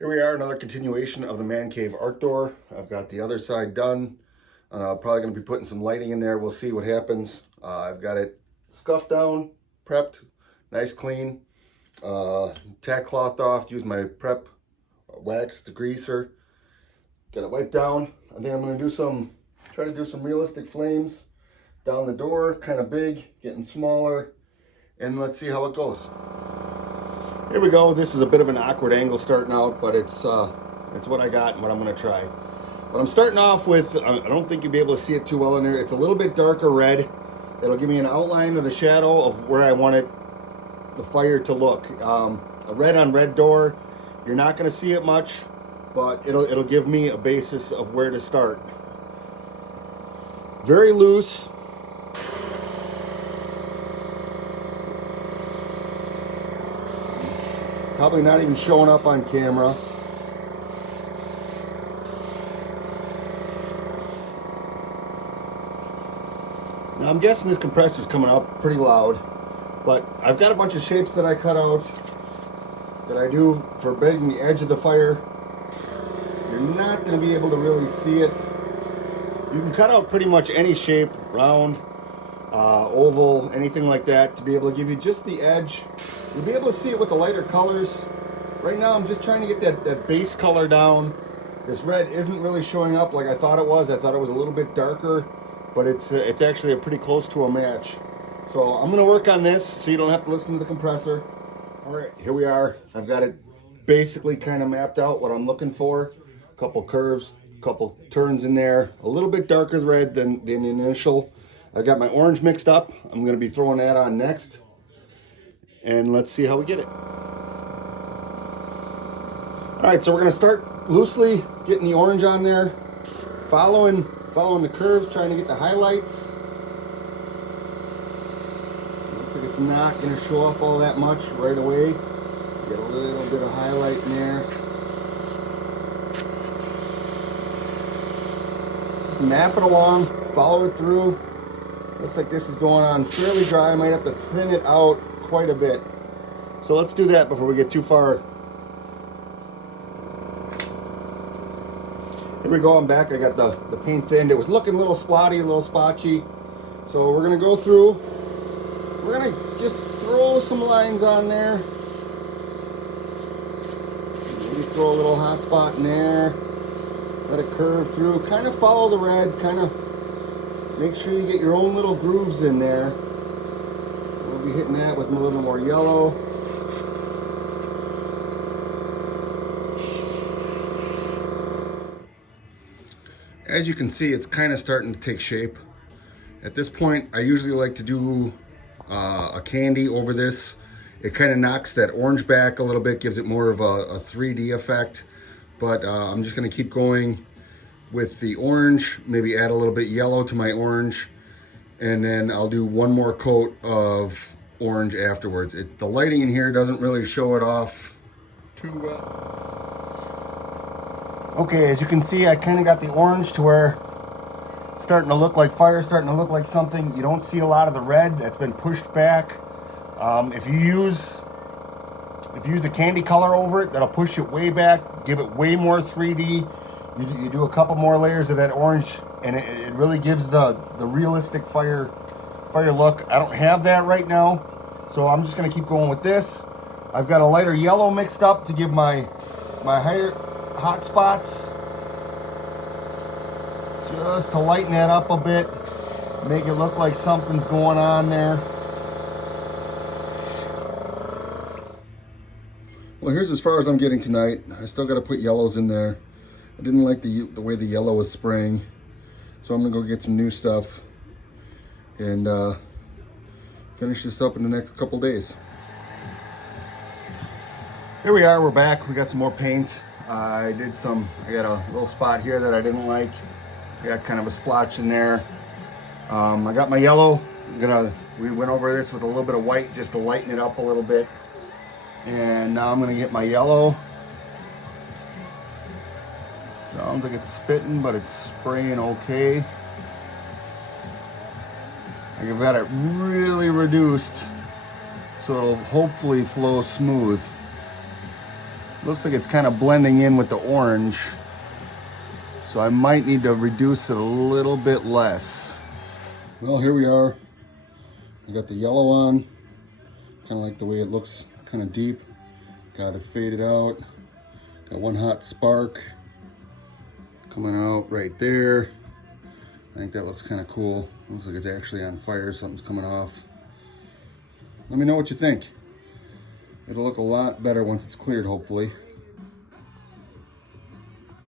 Here we are, another continuation of the man cave art door. I've got the other side done. Probably going to be putting some lighting in there. We'll see what happens. I've got it scuffed down, prepped, nice clean. Tack cloth off, use my prep wax degreaser. Got it wiped down. I think I'm going to try to do some realistic flames down the door, kind of big, getting smaller, and let's see how it goes. Here we go. This is a bit of an awkward angle starting out, but it's what I got and what I'm going to try. But I'm starting off with, I don't think you'll be able to see it too well in there. It's a little bit darker red. It'll give me an outline of the shadow of where I want the fire to look. A red on red door, you're not going to see it much, but it'll give me a basis of where to start. Very loose. Probably not even showing up on camera. Now I'm guessing this compressor's coming up pretty loud, but I've got a bunch of shapes that I cut out that I do for bedding the edge of the fire. You're not going to be able to really see it. You can cut out pretty much any shape, round, oval, anything like that, to be able to give you just the edge. You'll be able to see it with the lighter colors. Right now I'm just trying to get that base color down. This red isn't really showing up like I thought it was. I thought it was a little bit darker, but it's actually pretty close to a match. So I'm gonna work on this so you don't have to listen to the compressor. All right, here we are. I've got it basically kind of mapped out what I'm looking for. A couple curves, a couple turns in there, a little bit darker red than the initial. I got my orange mixed up. I'm gonna be throwing that on next. And let's see how we get it. All right, so we're gonna start loosely getting the orange on there, following the curves, trying to get the highlights. Looks like it's not gonna show up all that much right away. Get a little bit of highlight in there. Just map it along, follow it through. Looks like this is going on fairly dry. I might have to thin it out quite a bit. So let's do that before we get too far. Here we go, I'm back. I got the paint thinned. It was looking a little spotty, a little spotchy. So we're gonna go through. We're gonna just throw some lines on there. Maybe throw a little hot spot in there. Let it curve through. Kind of follow the red. Kind of make sure you get your own little grooves in there. We'll be hitting that with a little more yellow. As you can see, it's kind of starting to take shape. At this point, I usually like to do a candy over this. It kind of knocks that orange back a little bit, gives it more of a 3D effect. But I'm just gonna keep going with the orange, maybe add a little bit yellow to my orange, and then I'll do one more coat of orange afterwards. The lighting in here doesn't really show it off too well. Okay, as you can see, I kind of got the orange to where it's starting to look like fire, starting to look like something. You don't see a lot of the red that's been pushed back. If you use a candy color over it, that'll push it way back, give it way more 3D. You do a couple more layers of that orange, and it really gives the realistic fire look. I don't have that right now, so I'm just gonna keep going with this. I've got a lighter yellow mixed up to give my higher hot spots, just to lighten that up a bit, make it look like something's going on there. Well, here's as far as I'm getting tonight. I still got to put yellows in there. I didn't like the way the yellow was spraying, so I'm gonna go get some new stuff and finish this up in the next couple days. Here we are, we're back. We got some more paint. I got a little spot here that I didn't like. I got kind of a splotch in there. I got my yellow. We went over this with a little bit of white just to lighten it up a little bit. And now I'm gonna get my yellow. Sounds like it's spitting, but it's spraying okay. I've got it really reduced, so it'll hopefully flow smooth. Looks like it's kind of blending in with the orange. So I might need to reduce it a little bit less. Well, here we are. I got the yellow on. Kind of like the way it looks, kind of deep. Got it faded out. Got one hot spark coming out right there. I think that looks kind of cool. Looks like it's actually on fire. Something's coming off. Let me know what you think. It'll look a lot better once it's cleared, hopefully.